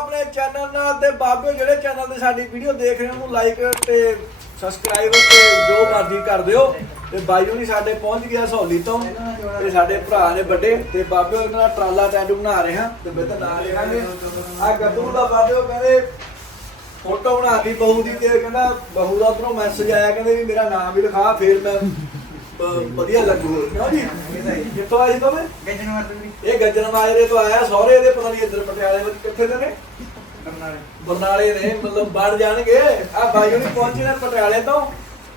ਆਪਣੇ ਚੈਨਲ ਨਾਲ ਤੇ ਬਾਬਿਓ ਜਿਹੜੇ ਚੈਨਲ ਤੇ ਸਾਡੀ ਵੀਡੀਓ ਦੇਖ ਰਹੇ ਹੋ, ਉਹਨੂੰ ਲਾਈਕ ਤੇ ਸਬਸਕ੍ਰਾਈਬ ਤੇ ਜੋ ਮਰਜ਼ੀ ਕਰ ਦਿਓ। ਤੇ ਬਾਈ ਹੁਣੀ ਸਾਡੇ ਪਹੁੰਚ ਗਿਆ ਸਹੌਲੀ ਤੋਂ। ਤੇ ਸਾਡੇ ਭਰਾ ਨੇ ਵੱਡੇ ਤੇ ਬਾਬਿਓ ਇਹਨਾਂ ਦਾ ਟਰਾਲਾ ਟੈਟੂ ਬਣਾ ਰਹੇ ਹਾਂ। ਤੇ ਬਿੱਤ ਨਾਂ ਲਿਖਾਂਗੇ ਆ ਗੱਭਰੂ ਦਾ ਬਾਬਿਓ ਕਹਿੰਦੇ ਫੋਟੋ ਬਣਾਤੀ ਬਹੂ ਦੀ ਤੇ ਕਹਿੰਦਾ, ਬਹੂ ਦਾ ਉਧਰੋਂ ਮੈਸੇਜ ਆਇਆ, ਕਹਿੰਦੇ ਵੀ ਮੇਰਾ ਨਾਮ ਵੀ ਲਿਖਾ, ਫੇਰ ਮੈਂ ਵਧੀਆ ਲੱਗੂ ਕਿਉਂ ਜੀ? ਕਿੱਥੋਂ ਆਈ ਤੋਵੇਂ ਗੱਜਣ ਮਾਰਦੇ ਇਹ ਗੱਜਣ ਮਾਜਰੇ ਤੋਂ ਆਇਆ ਸਹੁਰੇ ਦੇ ਪਤਾ ਨਹੀਂ ਇੱਧਰ ਪਟਿਆਲੇ ਵਿੱਚ ਕਿੱਥੇ ਦੇ ਨੇ? ਬਰਨਾਲੇ। ਨੇ ਮਤਲਬ ਬਣ ਜਾਣਗੇ। ਆ ਬਾਈ ਨੇ ਪਟਿਆਲੇ ਤੋਂ।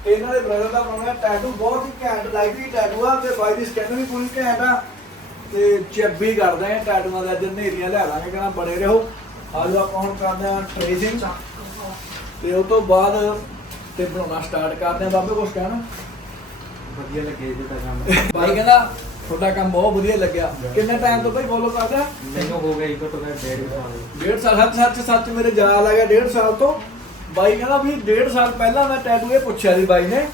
ਤੇ ਇਹਨਾਂ ਦੇ ਬ੍ਰਦਰ ਦਾ ਬਣਾਇਆ ਟੈਟੂ ਬਹੁਤ ਹੀ ਘੈਂਟ ਲਾਈਵਲੀ ਟੈਟੂ ਆ। ਤੇ ਬਾਈ ਦੀ ਸਕਿਨ ਵੀ ਪੂਰੀ ਘੈਂਟ ਆ। ਤੇ ਚੱਬੀ ਕਰਦੇ ਆ ਟੈਟੂਆਂ ਦੇ ਅੱਜ ਨੇਰੀਆਂ ਲੈ ਲਾਂਗੇ ਕਹਿੰਦਾ ਬਣੇ ਰਹੋ। ਆਜੋ ਆਪਾਂ ਹੁਣ ਕਰਦੇ ਆ ਟ੍ਰੇਸਿੰਗ ਤੇ ਉਸ ਤੋਂ ਬਾਅਦ ਤੇ ਬਣਾਉਣਾ ਸਟਾਰਟ ਕਰਦੇ ਆ ਬਾਬੇ ਕੁਛ ਕਹਿਣਾ ਵਧੀਆ ਲੱਗੇ ਇਹਦੇ ਤਾਂ ਕੰਮ। ਬਾਈ ਕਹਿੰਦਾ ਤੁਹਾਡਾ ਕੰਮ ਬਹੁਤ ਵਧੀਆ ਲੱਗਿਆ। ਕਿੰਨੇ ਟਾਈਮ ਤੋਂ ਬਾਈ ਫੋਲੋ ਕਰਦਾ ਮੈਨੂੰ ਹੋ ਗਿਆ ਇੱਕ ਤੋਂ ਡੇਢ ਸਾਲ। ਡੇਢ ਸਾਲ ਸੱਚ ਸੱਚ ਸੱਚ ਮੇਰੇ ਯਾਦ ਆ ਗਿਆ ਡੇਢ ਸਾਲ ਤੋਂ। ਬਾਈ ਕਹਿੰਦਾ ਵੀ ਡੇਢ ਸਾਲ ਪਹਿਲਾਂ ਮੈਂ ਟੈਟੂ ਇਹ ਪੁੱਛਿਆ ਸੀ ਬਾਈ ਨੇ।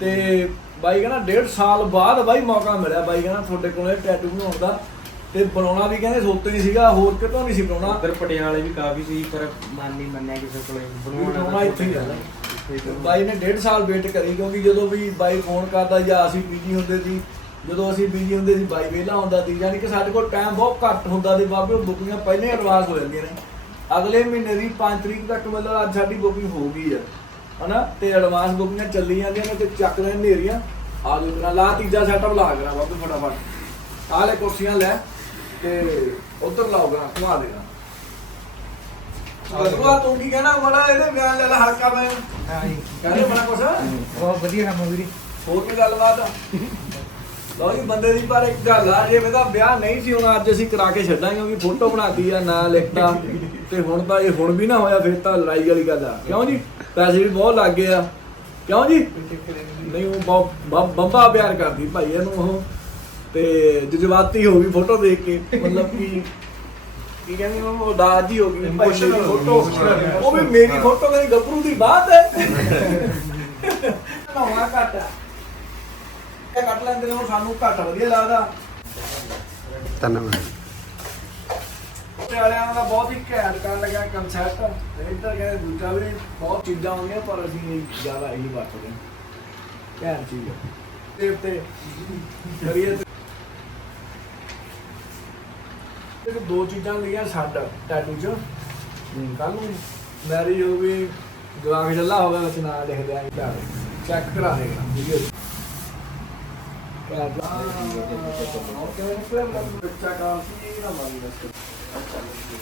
ਤੇ ਬਾਈ ਕਹਿੰਦਾ ਡੇਢ ਸਾਲ ਬਾਅਦ ਬਾਈ ਮੌਕਾ ਮਿਲਿਆ। ਬਾਈ ਕਹਿੰਦਾ ਤੁਹਾਡੇ ਕੋਲ ਇਹ ਟੈਟੂ ਬਣਾਉਣ ਦਾ। ਤੇ ਬਣਾਉਣਾ ਵੀ ਕਹਿੰਦੇ ਸੋਤੇ ਨਹੀਂ ਸੀਗਾ ਹੋਰ ਕਿਤੋਂ ਨਹੀਂ ਸੀ ਬਣਾਉਣਾ। ਉਧਰ ਪਟਿਆਲੇ ਵੀ ਕਾਫੀ ਸੀ ਪਰ ਮਨ ਨਹੀਂ ਮੰਨਿਆ ਕਿਸੇ ਕੋਲੇ। ਬਣਾਉਣਾ ਇੱਥੇ ਹੀ ਰਹਿਣਾ ਬਾਈ ਨੇ ਡੇਢ ਸਾਲ ਵੇਟ ਕਰੀ ਕਿਉਂਕਿ ਜਦੋਂ ਵੀ ਬਾਈ ਫੋਨ ਕਰਦਾ ਜਾਂ ਅਸੀਂ ਬੀਜੀ ਹੁੰਦੇ ਸੀ ਜਦੋਂ ਅਸੀਂ ਬੀਜੀ ਹੁੰਦੇ ਸੀ ਬਾਈ ਵਿਹਲਾ ਹੁੰਦਾ ਸੀ। ਯਾਨੀ ਕਿ ਸਾਡੇ ਕੋਲ ਟਾਈਮ ਬਹੁਤ ਘੱਟ ਹੁੰਦਾ ਸੀ ਬਾਬੇ ਬੁਕਿੰਗਾਂ ਪਹਿਲਾਂ ਹੀ ਐਡਵਾਂਸ ਹੋ ਜਾਂਦੀਆਂ ਨੇ। ਅਗਲੇ ਮਹੀਨੇ ਦੀ 5 ਤਰੀਕ ਤੱਕ ਮਤਲਬ ਅੱਜ ਸਾਡੀ ਬੁਕਿੰਗ ਹੋ ਗਈ ਆ। ਹਨਾ? ਤੇ ਐਡਵਾਂਸ ਬੁਕਿੰਗਾਂ ਚੱਲੀ ਜਾਂਦੀਆਂ ਨੇ ਤੇ ਚੱਕ ਲੈ ਨੇਰੀਆਂ ਆ ਕਰਾ ਲਾ ਤੀਜਾ ਸੈਟਅਪ ਲਾ ਕਰਾ ਬਾਬੇ ਫਟਾਫਟ। ਆਹ ਲੈ ਕੁਰਸੀਆਂ ਲੈ। ਤੇ ਉਧਰ ਲਾਓਗਾ ਘੁਮਾ ਦੇਣਾ ਬਸਵਾ ਤੂੰ ਕੀ ਕਹਿਣਾ? ਮੜਾ ਇਹਦੇ ਬਿਆਨ ਲੈ ਲੈ ਹਲਕਾ ਮੈਂ। ਹਾਂ ਜੀ ਕਹਿੰਦੇ ਬੜਾ ਕੁਛ। ਬਹੁਤ ਵਧੀਆ ਕੰਮ ਵੀਰੇ। ਹੋਰ ਕੀ ਗੱਲਬਾਤ ਆ? ਲਓ ਜੀ ਬੰਦੇ ਦੀ ਪਰ ਇੱਕ ਗੱਲ ਆ ਜੇ ਇਹਦਾ ਵਿਆਹ ਨਹੀਂ ਸੀ ਹੋਣਾ ਅੱਜ ਅਸੀਂ ਕਰਾ ਕੇ ਛੱਡਾਂਗੇ ਕਿਉਂਕਿ ਫੋਟੋ ਬਣਾਤੀ ਆ ਨਾਂ ਲਿਖਤਾ ਤੇ ਹੁਣ ਤਾਂ ਇਹ ਹੁਣ ਵੀ ਨਾ ਹੋਇਆ ਫਿਰ ਤਾਂ ਲੜਾਈ ਵਾਲੀ ਗੱਲ ਆ। ਕਿਉਂ ਜੀ? ਪੈਸੇ ਵੀ ਬਹੁਤ ਲੱਗ ਗਏ ਆ। ਕਿਉਂ ਜੀ? ਨਹੀਂ। ਉਹ ਬਹੁਤ ਬੰਬਾ ਪਿਆਰ ਕਰਦੀ ਭਾਈ ਇਹਨੂੰ ਉਹ। ਤੇ ਜਜ਼ਬਾਤੀ ਹੋ ਗਈ ਫੋਟੋ ਦੇਖ ਕੇ ਮਤਲਬ ਕਿ ਕੀ ਕਹਿੰਦੇ ਉਹ ਉਦਾਸ ਜੀ ਹੋ ਗਈ ਮੇਰੀ ਫੋਟੋ ਉਹ ਵੀ ਮੇਰੀ ਫੋਟੋ ਮੇਰੀ ਗੱਭਰੂ ਦੀ ਬਾਤ ਹੈ। ਨਹਾਉਣਾ ਘੱਟ ਆ। ਇਹ ਕੱਟ ਲੈਂਦੇ ਨੇ ਉਹ ਸਾਨੂੰ ਘੱਟ ਵਧੀਆ ਲੱਗਦਾ। ਧੰਨਵਾਦ। ਤੇ ਵਾਲਿਆਂ ਦਾ ਬਹੁਤ ਹੀ ਘੈਂਟ ਕਰਨ ਲੱਗਿਆ ਕਨਸੈਪਟ ਤੇ ਇੱਧਰ ਕਹਿੰਦੇ ਦੂਜਾ ਵੀ ਬਹੁਤ ਚੀਜ਼ਾਂ ਆਉਂਦੀਆਂ ਪਰ ਅਸੀਂ ਜ਼ਿਆਦਾ ਇਹੀ ਵਰਤਦੇ ਹਾਂ। ਘੈਂਟ ਚੀਜ਼ ਆ। ਤੇ ਉੱਤੇ ਕਰੀਏ ਤੇ ਇਹ ਦੋ ਚੀਜ਼ਾਂ ਲਈਆਂ ਛੱਡ ਟੈਟੂ ਚ। ਕੱਲ ਨੂੰ ਮੈਰਿਜ ਹੋ ਗਈ ਜਵਾਕ ਜੱਲਾ ਹੋ ਗਿਆ ਵਿੱਚ ਨਾਂ ਲਿਖ ਦਿਆਂ ਚੈੱਕ ਕਰਾ ਦੇਗਾ ਵੀਡੀਓ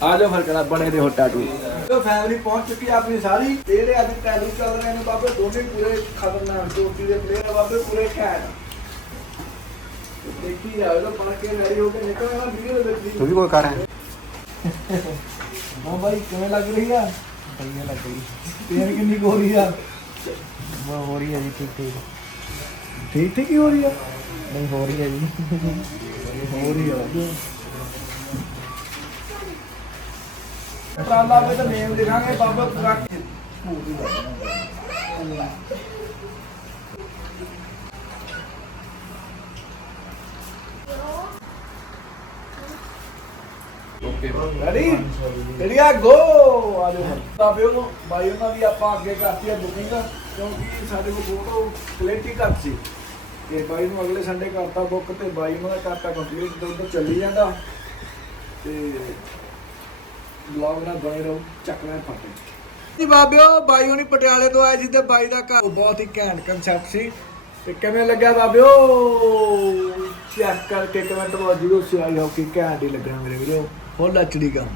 ਆ ਜਾਓ ਫਿਰ ਕਿਹੜਾ ਬਣੇ ਦੇ ਹੋ ਟੈਟੂ ਜੋ ਫੈਮਿਲੀ ਪਹੁੰਚ ਚੁੱਕੀ ਆ ਆਪਣੀ ਸਾਰੀ ਜਿਹੜੇ ਅੱਜ ਟੈਟੂ ਚੱਲ ਰਹੇ ਨੇ ਬਾਬੇ ਦੋਨੇ ਪੂਰੇ ਖਤਰਨਾਕ ਚੋਟੀ ਦੇ ਪਲੇਅਰ ਆ ਬਾਬੇ ਪੂਰੇ ਘੈਂਟ ਦੇਖੀ ਜਾਓ ਤਾਂ ਬਣ ਕੇ ਰੈਡੀ ਹੋ ਕੇ ਨਿਕਲਣਾ ਵੀਡੀਓ ਦੇ ਵਿੱਚ ਤੂੰ ਵੀ ਕੋਈ ਕਰ ਹੈ ਹਾਂ ਬਾਈ ਕਿਵੇਂ ਲੱਗ ਰਹੀ ਆ? ਵਧੀਆ ਲੱਗ ਰਹੀ। ਪੇਨ ਕਿੰਨੀ ਹੋ ਰਹੀ ਆ? ਬਹੁਤ ਹੋ ਰਹੀ ਹੈ ਜੀ ਠੀਕ ਠੀਕ। ਠੀਕ ਠੀਕ ਹੀ ਹੋ ਰਹੀ ਆ? ਨਹੀਂ ਹੋ ਰਹੀ ਹੈ ਜੀ। ਹੋ ਰਹੀ ਆ। ਟਰਾਲਾ ਵਿੱਚ ਨੇਮ ਲਿਖਾਂਗੇ ਬਾਬਾ ਟਰੱਕ ਰੈਡੀ ਰੈਡੀ ਗੋ ਆ ਜਾਓ। ਬਾਬੇ ਉਹ ਬਾਈ ਉਹਨਾਂ ਦੀ ਆਪਾਂ ਅੱਗੇ ਕਰਤੀ ਆ ਬੁਕਿੰਗ ਕਿਉਂਕਿ ਸਾਡੇ ਕੋਲ ਫੋਟੋ ਕੁਆਲਿਟੀ ਘੱਟ ਸੀ। ਤੇ ਬਾਈ ਨੂੰ ਅਗਲੇ ਸੰਡੇ ਕਰਤਾ ਬੁੱਕ ਤੇ ਬਾਈ ਉਹਨਾਂ ਦਾ ਕਰਤਾ ਕੰਪਲੀਟ ਤੇ ਉਧਰ ਚੱਲੀ ਜਾਂਦਾ। ਤੇ ਬਲੌਗ ਨਾਲ ਬਣੇ ਰਹੋ ਚੱਕਣਾ ਫਟੇ ਜੀ ਬਾਬਿਓ, ਬਾਈ ਹੁਣੀ ਪਟਿਆਲੇ ਤੋਂ ਆਏ ਸੀ ਤੇ ਬਾਈ ਦਾ ਘਰ ਬਹੁਤ ਹੀ ਘੈਂਟ ਕਨਸੈਪਟ ਸੀ। ਤੇ ਕਿਵੇਂ ਲੱਗਿਆ ਬਾਬਿਓ? ਚੈੱਕ ਕਰਕੇ ਕਮੈਂਟ ਵਿੱਚ ਸਿਆਈ ਹੋ ਕੇ ਘੈਂਟ ਹੀ ਲੱਗਣਾ ਮੇਰੇ ਵੀਡੀਓ ਫੁੱਲ ਐਚਡੀ ਕਾ